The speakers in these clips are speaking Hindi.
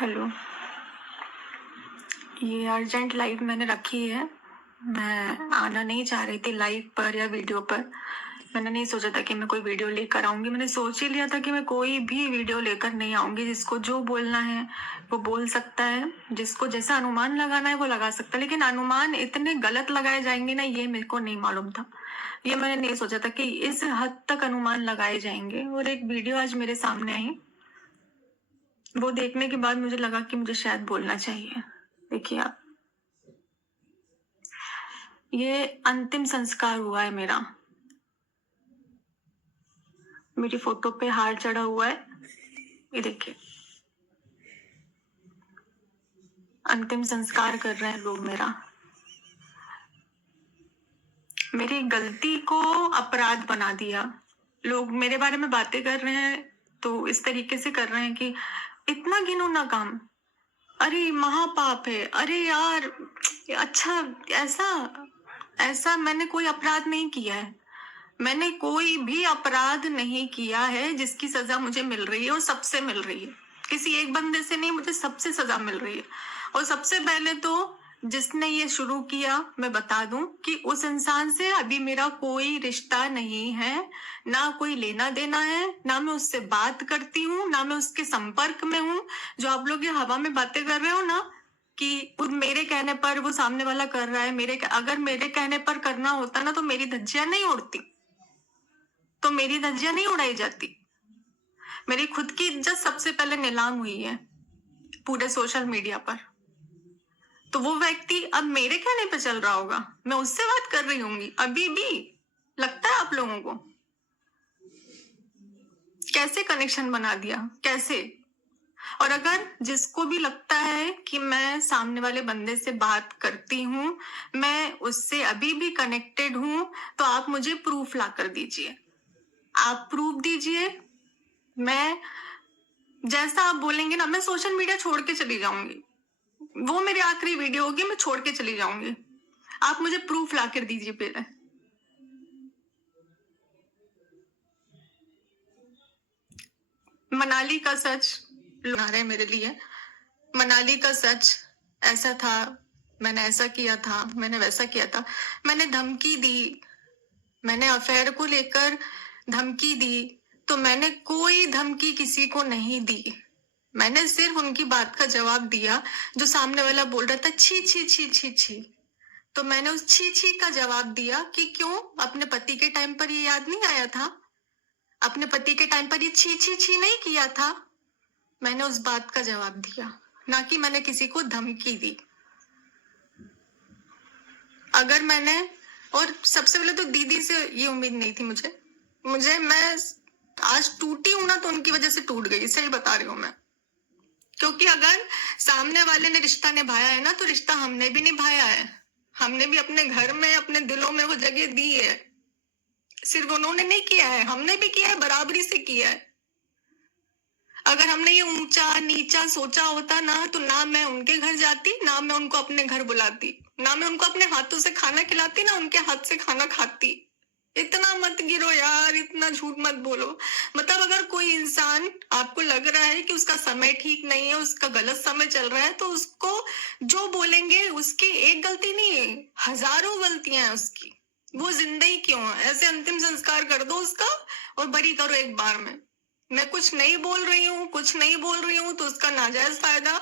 हेलो। ये अर्जेंट लाइव मैंने रखी है। मैं आना नहीं चाह रही थी लाइव पर या वीडियो पर। मैंने नहीं सोचा था कि मैं कोई वीडियो लेकर आऊंगी। मैंने सोच ही लिया था कि मैं कोई भी वीडियो लेकर नहीं आऊंगी। जिसको जो बोलना है वो बोल सकता है, जिसको जैसा अनुमान लगाना है वो लगा सकता है, लेकिन अनुमान इतने गलत लगाए जाएंगे ना, ये मेरे को नहीं मालूम था। ये मैंने नहीं सोचा था कि इस हद तक अनुमान लगाए जाएंगे। और एक वीडियो आज मेरे सामने आई, वो देखने के बाद मुझे लगा कि मुझे शायद बोलना चाहिए। देखिए आप, ये अंतिम संस्कार हुआ है मेरा। मेरी फोटो पे हार चढ़ा हुआ है, ये देखिए। अंतिम संस्कार कर रहे हैं लोग मेरा। मेरी गलती को अपराध बना दिया। लोग मेरे बारे में बातें कर रहे हैं तो इस तरीके से कर रहे हैं कि इतना घिनौना काम, अरे महापाप है, अरे यार अच्छा। ऐसा ऐसा मैंने कोई अपराध नहीं किया है। मैंने कोई भी अपराध नहीं किया है जिसकी सजा मुझे मिल रही है, और सबसे मिल रही है। किसी एक बंदे से नहीं, मुझे सबसे सजा मिल रही है। और सबसे पहले तो जिसने ये शुरू किया, मैं बता दूं कि उस इंसान से अभी मेरा कोई रिश्ता नहीं है, ना कोई लेना देना है, ना मैं उससे बात करती हूँ, ना मैं उसके संपर्क में हूँ। जो आप लोग ये हवा में बातें कर रहे हो ना कि मेरे कहने पर वो सामने वाला कर रहा है, अगर मेरे कहने पर करना होता ना तो मेरी धज्जियां नहीं उड़ती, तो मेरी धज्जियां नहीं उड़ाई जाती। मेरी खुद की इज्जत सबसे पहले नीलाम हुई है पूरे सोशल मीडिया पर। तो वो व्यक्ति अब मेरे कहने पे चल रहा होगा, मैं उससे बात कर रही होंगी अभी भी। लगता है आप लोगों को? कैसे कनेक्शन बना दिया, कैसे? और अगर जिसको भी लगता है कि मैं सामने वाले बंदे से बात करती हूँ, मैं उससे अभी भी कनेक्टेड हूं, तो आप मुझे प्रूफ ला कर दीजिए। आप प्रूफ दीजिए। मैं जैसा आप बोलेंगे ना, मैं सोशल मीडिया छोड़ के चली जाऊंगी। वो मेरी आखिरी वीडियो होगी, मैं छोड़ के चली जाऊंगी। आप मुझे प्रूफ ला कर दीजिए पहले। मनाली का सच बना रहे मेरे लिए। मनाली का सच ऐसा था, मैंने ऐसा किया था, मैंने वैसा किया था, मैंने धमकी दी, मैंने अफेयर को लेकर धमकी दी। तो मैंने कोई धमकी किसी को नहीं दी। मैंने सिर्फ उनकी बात का जवाब दिया जो सामने वाला बोल रहा था छी छी छी छी छी। तो मैंने उस छी छी का जवाब दिया कि क्यों, अपने पति के टाइम पर ये याद नहीं आया था? अपने पति के टाइम पर ये छी छी छी नहीं किया था? मैंने उस बात का जवाब दिया, ना कि मैंने किसी को धमकी दी। अगर मैंने, और सबसे पहले तो दीदी से ये उम्मीद नहीं थी मैं आज टूटी हूं ना तो उनकी वजह से टूट गई, सही बता रही हूं मैं। क्योंकि अगर सामने वाले ने रिश्ता निभाया है ना, तो रिश्ता हमने भी निभाया है। हमने भी अपने घर में, अपने दिलों में वो जगह दी है। सिर्फ उन्होंने नहीं किया है, हमने भी किया है, बराबरी से किया है। अगर हमने ये ऊंचा नीचा सोचा होता ना, तो ना मैं उनके घर जाती, ना मैं उनको अपने घर बुलाती, ना मैं उनको अपने हाथों से खाना खिलाती, ना उनके हाथ से खाना खाती। इतना मत गिरो यार, इतना झूठ मत बोलो। मतलब अगर कोई इंसान, आपको लग रहा है कि उसका समय ठीक नहीं है, उसका गलत समय चल रहा है, तो उसको जो बोलेंगे उसकी एक गलती नहीं है, हजारों गलतियां हैं उसकी। वो जिंदा ही क्यों है? ऐसे अंतिम संस्कार कर दो उसका और बरी करो एक बार में। मैं कुछ नहीं बोल रही हूँ, कुछ नहीं बोल रही हूँ, तो उसका नाजायज फायदा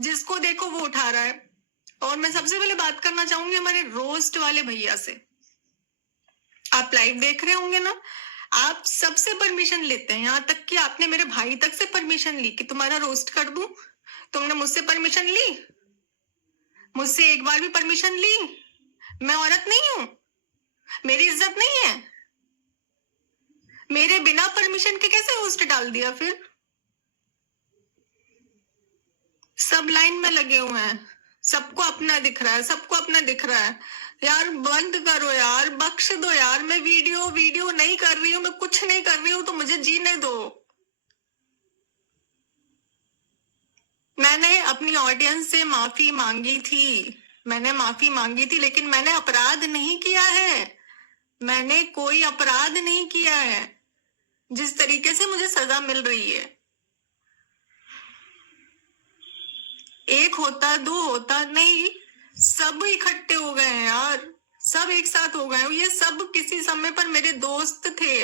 जिसको देखो वो उठा रहा है। और मैं सबसे पहले बात करना चाहूंगी हमारे रोस्ट वाले भैया से। आप लाइव देख रहे होंगे ना, आप सबसे परमिशन लेते हैं, यहाँ तक कि आपने मेरे भाई तक से परमिशन ली कि तुम्हारा रोस्ट कर दूं। तुमने मुझसे परमिशन ली? मुझसे एक बार भी परमिशन ली? मैं औरत नहीं हूं? मेरी इज्जत नहीं है? मेरे बिना परमिशन के कैसे रोस्ट डाल दिया फिर? सब लाइन में लगे हुए हैं, सबको अपना दिख रहा है, सबको अपना दिख रहा है। यार बंद करो यार, बख्श दो यार। मैं वीडियो नहीं कर रही हूँ, मैं कुछ नहीं कर रही हूँ, तो मुझे जीने दो। मैंने अपनी ऑडियंस से माफी मांगी थी, मैंने माफी मांगी थी, लेकिन मैंने अपराध नहीं किया है। मैंने कोई अपराध नहीं किया है। जिस तरीके से मुझे सजा मिल रही है, एक होता, दो होता, नहीं, सब इकट्ठे हो गए हैं यार, सब एक साथ हो गए। ये सब किसी समय पर मेरे दोस्त थे,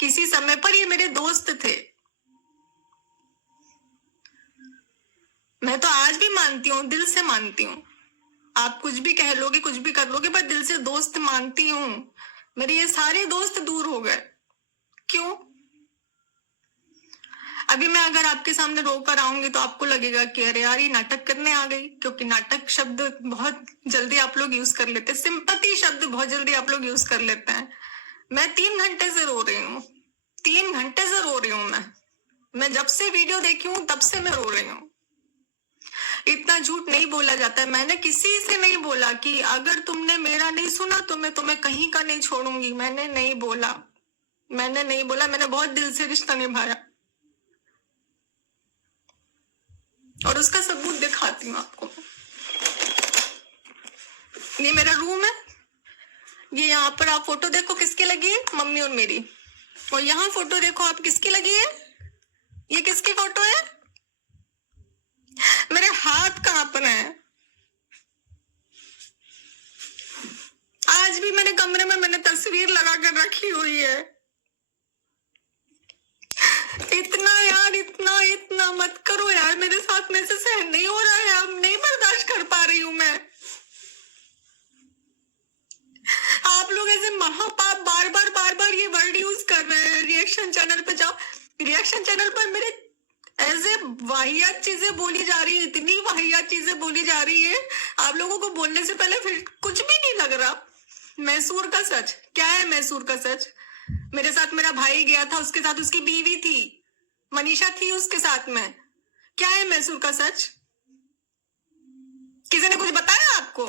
किसी समय पर ये मेरे दोस्त थे। मैं तो आज भी मानती हूँ, दिल से मानती हूँ। आप कुछ भी कह लोगे, कुछ भी कर लोगे, पर दिल से दोस्त मानती हूँ। मेरे ये सारे दोस्त दूर हो गए, क्यों? अभी मैं अगर आपके सामने रोकर आऊंगी तो आपको लगेगा कि अरे यार ये नाटक करने आ गई, क्योंकि नाटक शब्द बहुत जल्दी आप लोग यूज कर लेते हैं, सिंपैथी शब्द बहुत जल्दी आप लोग यूज कर लेते हैं। मैं 3 घंटे से रो रही हूँ, 3 घंटे से रो रही हूँ। मैं जब से वीडियो देखी हूँ तब से मैं रो रही हूँ। इतना झूठ नहीं बोला जाता है। मैंने किसी से नहीं बोला कि अगर तुमने मेरा नहीं सुना तो मैं तुम्हें कहीं का नहीं छोड़ूंगी। मैंने नहीं बोला, मैंने नहीं बोला। मैंने बहुत दिल से रिश्ता निभाया और उसका सबूत दिखाती हूँ आपको। ये मेरा रूम है, ये यहाँ पर आप फोटो देखो किसकी लगी है, मम्मी और मेरी। और यहाँ फोटो देखो आप किसकी लगी है, ये किसकी फोटो है? मेरे हाथ कांप रहे हैं। आज भी मेरे कमरे में मैंने तस्वीर लगा कर रखी हुई है। इतना यार, इतना इतना मत करो यार, मेरे साथ में से सहन नहीं हो रहा है, अब नहीं बर्दाश्त कर पा रही हूं मैं। आप लोग ऐसे महापाप बार बार ये वर्ड यूज कर रहे हैं। रिएक्शन चैनल पे जाओ, रिएक्शन चैनल पर मेरे ऐसे वाहियात चीजें बोली जा रही है, इतनी वाहियात चीजें बोली जा रही है। आप लोगों को बोलने से पहले फिर कुछ भी नहीं लग रहा। मैसूर का सच क्या है? मैसूर का सच, मेरे साथ मेरा भाई गया था, उसके साथ उसकी बीवी थी, मनीषा थी उसके साथ में। क्या है मैसूर का सच? किसी ने कुछ बताया आपको?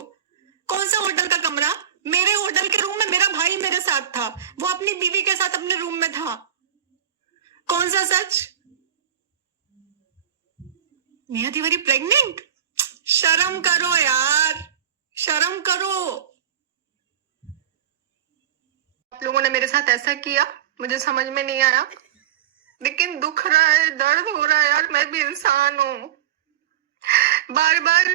कौन सा होटल का कमरा? मेरे होटल के रूम में मेरा भाई मेरे साथ था, वो अपनी बीवी के साथ अपने रूम में था। कौन सा सच? नेहा तिवारी प्रेग्नेंट? शर्म करो यार, शर्म करो। आप लोगों ने मेरे साथ ऐसा किया, मुझे समझ में नहीं आया, लेकिन दुख रहा है, दर्द हो रहा है यार। मैं भी इंसान हूँ। बार बार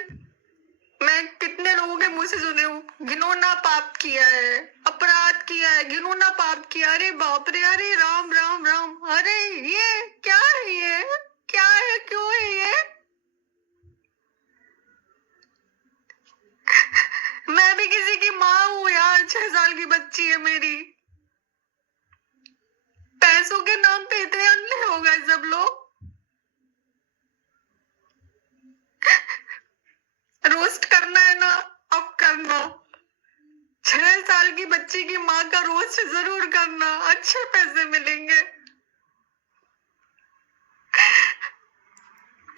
मैं कितने लोगों के मुंह से सुने हूँ, घिनौना पाप किया है, अपराध किया है, घिनौना पाप किया। अरे बाप रे, अरे राम राम राम, अरे ये क्या है? ये क्या है? क्यों है ये? मैं भी किसी की माँ हूँ यार, 6 साल की बच्ची है मेरी। पैसों के नाम पे इतने अंधे हो गए सब लोग। रोस्ट करना है ना, अब करना। 6 साल की बच्ची की माँ का रोस्ट जरूर करना, अच्छे पैसे मिलेंगे।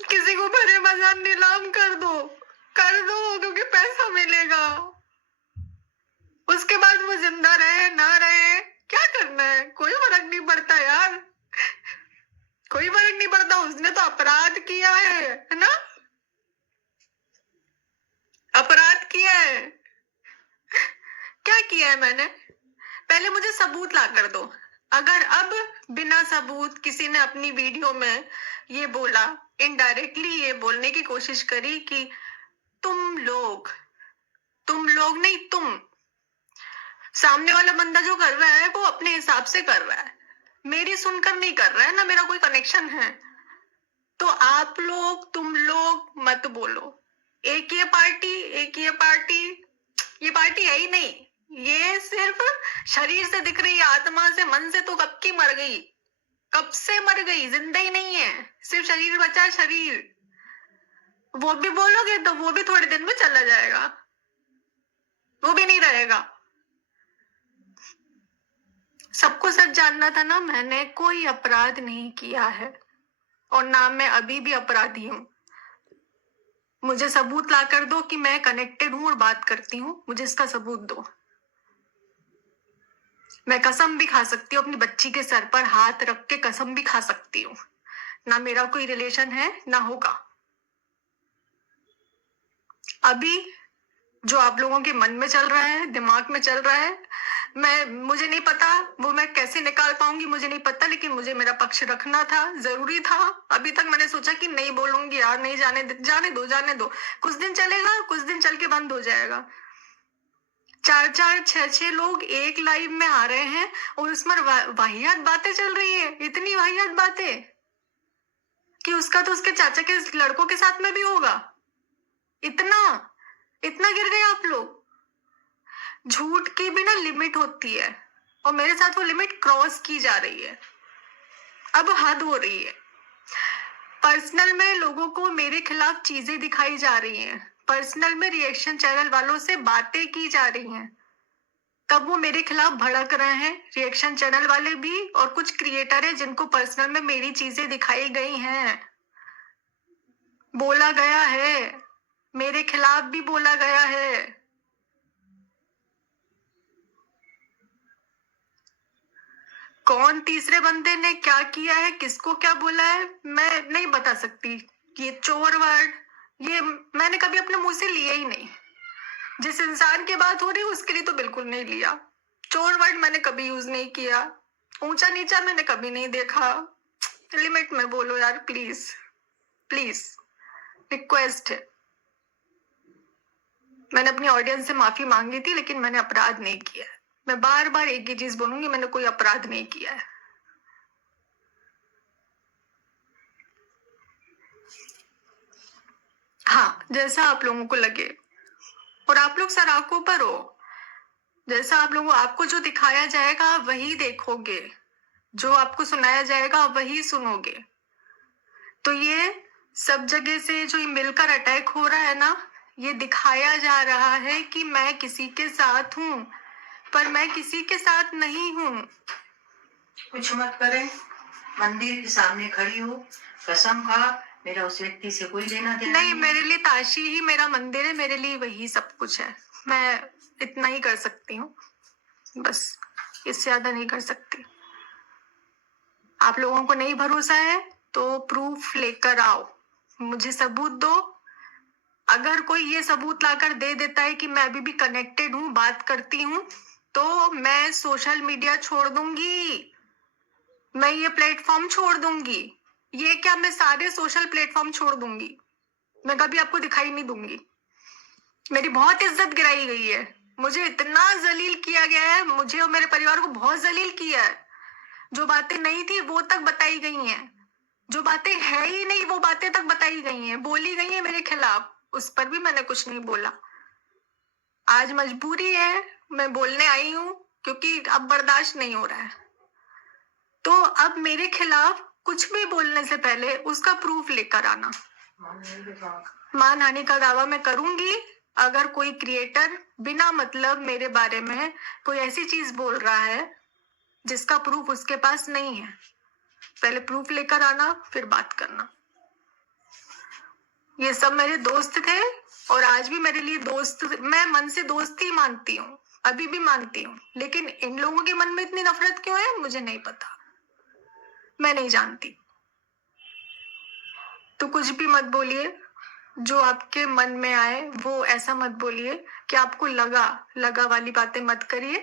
किसी को भरे बाजार नीलाम कर दो, क्योंकि पैसा मिलेगा। उसके बाद वो जिंदा रहे ना रहे, क्या करना है? कोई फर्क नहीं पड़ता यार, कोई फर्क नहीं पड़ता। उसने तो अपराध किया है ना, अपराध किया है। क्या किया है मैंने? पहले मुझे सबूत ला कर दो। अगर अब बिना सबूत किसी ने अपनी वीडियो में ये बोला, इनडायरेक्टली ये बोलने की कोशिश करी कि तुम लोग नहीं, तुम, सामने वाला बंदा जो कर रहा है वो अपने हिसाब से कर रहा है, मेरी सुनकर नहीं कर रहा है ना, मेरा कोई कनेक्शन है। तो आप लोग, तुम लोग मत बोलो। एक ये पार्टी, ये पार्टी है ही नहीं। ये सिर्फ शरीर से दिख रही है, आत्मा से, मन से तो कब की मर गई, कब से मर गई, जिंदा ही नहीं है। सिर्फ शरीर बचा, शरीर। वो भी बोलोगे तो वो भी थोड़े दिन में चला जाएगा, वो भी नहीं रहेगा। सबको सच जानना था ना, मैंने कोई अपराध नहीं किया है और ना मैं अभी भी अपराधी हूँ। मुझे सबूत ला कर दो कि मैं कनेक्टेड हूं और बात करती हूँ, मुझे इसका सबूत दो। मैं कसम भी खा सकती हूँ, अपनी बच्ची के सर पर हाथ रख के कसम भी खा सकती हूँ, ना मेरा कोई रिलेशन है ना होगा। अभी जो आप लोगों के मन में चल रहा है, दिमाग में चल रहा है, मुझे नहीं पता वो मैं कैसे निकाल पाऊंगी, मुझे नहीं पता, लेकिन मुझे मेरा पक्ष रखना था, जरूरी था। अभी तक मैंने सोचा कि नहीं बोलूंगी यार, नहीं जाने दो। कुछ दिन चलेगा, कुछ दिन चल के बंद हो जाएगा। 4-4 6-6 लोग एक लाइव में आ रहे हैं और उसमें वाहियात बातें चल रही है, इतनी वाहियात बातें कि उसका तो उसके चाचा के लड़कों के साथ में भी होगा। इतना इतना गिर गए आप लोग। झूठ की भी ना लिमिट होती है, और मेरे साथ वो लिमिट क्रॉस की जा रही है, अब हद हो रही है। पर्सनल में लोगों को मेरे खिलाफ चीजें दिखाई जा रही हैं, पर्सनल में रिएक्शन चैनल वालों से बातें की जा रही हैं, तब वो मेरे खिलाफ भड़क रहे हैं। रिएक्शन चैनल वाले भी और कुछ क्रिएटर है जिनको पर्सनल में मेरी चीजें दिखाई गई हैं, बोला गया है, मेरे खिलाफ भी बोला गया है। कौन तीसरे बंदे ने क्या किया है, किसको क्या बोला है, मैं नहीं बता सकती। ये चोर वर्ड, ये मैंने कभी अपने मुंह से लिया ही नहीं। जिस इंसान की बात हो रही है उसके लिए तो बिल्कुल नहीं लिया। चोर वर्ड मैंने कभी यूज नहीं किया, ऊंचा नीचा मैंने कभी नहीं देखा। लिमिट में बोलो यार, प्लीज प्लीज, रिक्वेस्ट है। मैंने अपनी ऑडियंस से माफी मांगी थी, लेकिन मैंने अपराध नहीं किया है। मैं बार बार एक ही चीज बोलूंगी, मैंने कोई अपराध नहीं किया है। हाँ, जैसा आप लोगों को लगे, और आप लोग सराखों पर हो, जैसा आप लोगों, आपको जो दिखाया जाएगा वही देखोगे, जो आपको सुनाया जाएगा वही सुनोगे। तो ये सब जगह से जो मिलकर अटैक हो रहा है ना, ये दिखाया जा रहा है कि मैं किसी के साथ हूं, पर मैं किसी के साथ नहीं हूं। कुछ मत करे, मंदिर के सामने खड़ी हो, कसम खा, मेरा उस व्यक्ति से कोई लेना देना नहीं। मेरे लिए ताशी ही मेरा मंदिर है, मेरे लिए वही सब कुछ है। मैं इतना ही कर सकती हूँ, बस इससे ज्यादा नहीं कर सकती। आप लोगों को नहीं भरोसा है तो प्रूफ लेकर आओ, मुझे सबूत दो। अगर कोई ये सबूत लाकर दे देता है कि मैं अभी भी कनेक्टेड हूँ, बात करती हूँ, तो मैं सोशल मीडिया छोड़ दूंगी, मैं ये प्लेटफॉर्म छोड़ दूंगी। ये क्या, मैं सारे सोशल प्लेटफॉर्म छोड़ दूंगी, मैं कभी आपको दिखाई नहीं दूंगी। मेरी बहुत इज्जत गिराई गई है, मुझे इतना जलील किया गया है, मुझे और मेरे परिवार को बहुत जलील किया है। जो बातें नहीं थी वो तक बताई गई हैं, जो बातें है ही नहीं वो बातें तक बताई गई हैं, बोली गई हैं मेरे खिलाफ, उस पर भी मैंने कुछ नहीं बोला। आज मजबूरी है, मैं बोलने आई हूँ, क्योंकि अब बर्दाश्त नहीं हो रहा है। तो अब मेरे खिलाफ कुछ भी बोलने से पहले उसका प्रूफ लेकर आना। मानहानि का दावा मैं करूंगी अगर कोई क्रिएटर बिना मतलब मेरे बारे में कोई ऐसी चीज बोल रहा है जिसका प्रूफ उसके पास नहीं है। पहले प्रूफ लेकर आना, फिर बात करना। ये सब मेरे दोस्त थे और आज भी मेरे लिए दोस्त, मैं मन से दोस्ती मानती हूँ, अभी भी मानती हूँ, लेकिन इन लोगों के मन में इतनी नफरत क्यों है मुझे नहीं पता, मैं नहीं जानती। तो कुछ भी मत बोलिए, जो आपके मन में आए वो ऐसा मत बोलिए कि आपको लगा वाली बातें मत करिए,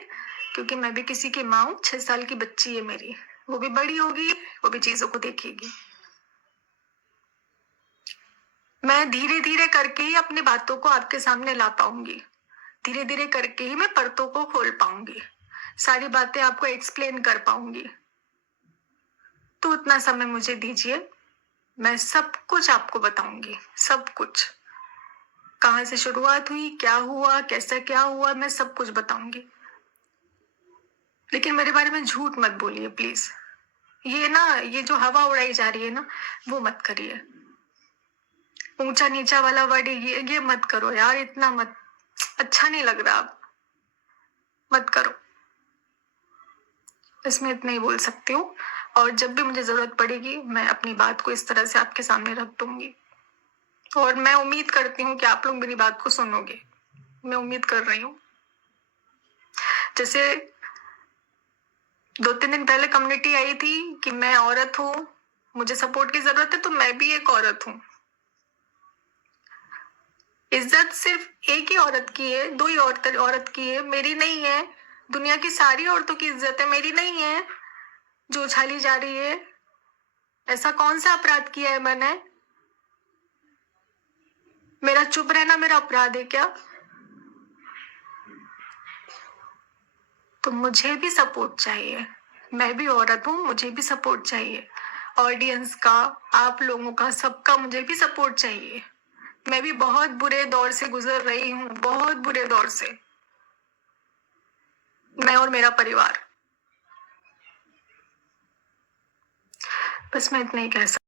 क्योंकि मैं भी किसी की माँ हूँ। 6 साल की बच्ची है मेरी, वो भी बड़ी होगी, वो भी चीजों को देखेगी। मैं धीरे धीरे करके ही अपनी बातों को आपके सामने ला पाऊंगी, धीरे धीरे करके ही मैं परतों को खोल पाऊंगी, सारी बातें आपको एक्सप्लेन कर पाऊंगी। तो उतना समय मुझे दीजिए, मैं सब कुछ आपको बताऊंगी, सब कुछ, कहाँ से शुरुआत हुई, क्या हुआ, कैसे क्या हुआ, मैं सब कुछ बताऊंगी। लेकिन मेरे बारे में झूठ मत बोलिए प्लीज। ये जो हवा उड़ाई जा रही है ना, वो मत करिए। ऊंचा नीचा वाला वर्ड ये मत करो यार, इतना मत, अच्छा नहीं लग रहा, आप मत करो। इसमें इतना ही बोल सकती हूँ, और जब भी मुझे जरूरत पड़ेगी मैं अपनी बात को इस तरह से आपके सामने रख दूंगी, और मैं उम्मीद करती हूँ कि आप लोग मेरी बात को सुनोगे, मैं उम्मीद कर रही हूँ। जैसे 2-3 दिन पहले कम्युनिटी आई थी कि मैं औरत हूँ, मुझे सपोर्ट की जरूरत है, तो मैं भी एक औरत हूँ। इज्जत सिर्फ एक ही औरत की है, 2 ही औरत की है, मेरी नहीं है। दुनिया की सारी औरतों की इज्जत है, मेरी नहीं है जो उछाली जा रही है। ऐसा कौन सा अपराध किया है मैंने? मेरा चुप रहना मेरा अपराध है क्या? तो मुझे भी सपोर्ट चाहिए, मैं भी औरत हूँ, मुझे भी सपोर्ट चाहिए। ऑडियंस का, आप लोगों का, सबका मुझे भी सपोर्ट चाहिए। मैं भी बहुत बुरे दौर से गुजर रही हूँ, बहुत बुरे दौर से, मैं और मेरा परिवार। बस मैं इतना ही कह सकती हूँ।